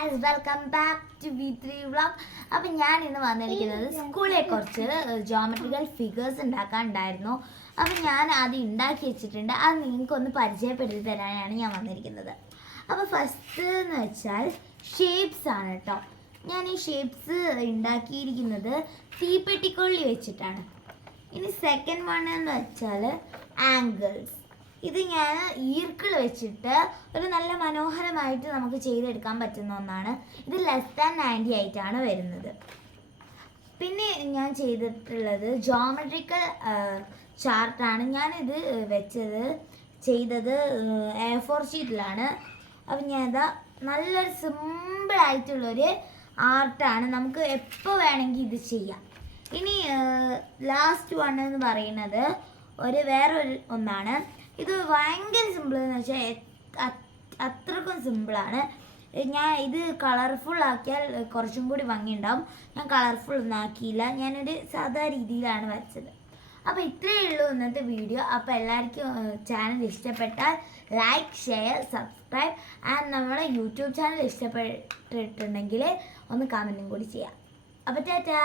Guys, welcome back to V3 vlog. അപ്പം ഞാൻ ഇന്ന് വന്നിരിക്കുന്നത് സ്കൂളിലെ കുറച്ച് ജോമെട്രിക്കൽ ഫിഗേഴ്സ് ഉണ്ടാക്കാനുണ്ടായിരുന്നു. അപ്പം ഞാൻ അത് ഉണ്ടാക്കി വെച്ചിട്ടുണ്ട്. അത് നിങ്ങൾക്കൊന്ന് പരിചയപ്പെടുത്തി തരാനാണ് ഞാൻ വന്നിരിക്കുന്നത്. അപ്പോൾ ഫസ്റ്റ് എന്ന് വെച്ചാൽ ഷേപ്സ് ആണ് കേട്ടോ. ഞാൻ ഈ ഷേപ്സ് ഉണ്ടാക്കിയിരിക്കുന്നത് തീപ്പെട്ടിക്കൊള്ളി വെച്ചിട്ടാണ്. ഇനി സെക്കൻഡ് വൺ എന്ന് വെച്ചാൽ ആംഗിൾസ്. ഇത് ഞാൻ ഈർക്കിൾ വെച്ചിട്ട് ഒരു നല്ല മനോഹരമായിട്ട് നമുക്ക് ചെയ്തെടുക്കാൻ പറ്റുന്ന ഒന്നാണ്. ഇത് <90 ആയിട്ടാണ് വരുന്നത്. പിന്നെ ഞാൻ ചെയ്തിട്ടുള്ളത് ജോമെട്രിക്കൽ ചാർട്ടാണ്. ഞാനിത് ചെയ്തത് A4 ഷീറ്റിലാണ്. അപ്പം ഞാനിതാ നല്ലൊരു സിമ്പിളായിട്ടുള്ളൊരു ആർട്ടാണ്. നമുക്ക് എപ്പോൾ വേണമെങ്കിൽ ഇത് ചെയ്യാം. ഇനി ലാസ്റ്റ് വൺ എന്ന് പറയുന്നത് വേറൊരു ഒന്നാണ്. ഇത് ഭയങ്കര സിമ്പിൾ എന്ന് വെച്ചാൽ അത്രക്കും സിമ്പിളാണ്. ഞാൻ ഇത് കളർഫുൾ ആക്കിയാൽ കുറച്ചും കൂടി ഭംഗിയുണ്ടാവും. ഞാൻ കളർഫുൾ ഒന്നും ആക്കിയില്ല. ഞാനൊരു സാധാ രീതിയിലാണ് വരച്ചത്. അപ്പോൾ ഇത്രയേ ഉള്ളൂ ഇന്നത്തെ വീഡിയോ. അപ്പോൾ എല്ലാവർക്കും ചാനൽ ഇഷ്ടപ്പെട്ടാൽ ലൈക്ക്, ഷെയർ, സബ്സ്ക്രൈബ് ആൻഡ് നമ്മുടെ യൂട്യൂബ് ചാനൽ ഇഷ്ടപ്പെട്ടിട്ടുണ്ടെങ്കിൽ ഒന്ന് കമൻറ്റും കൂടി ചെയ്യാം. അപ്പോൾ ടാറ്റാ.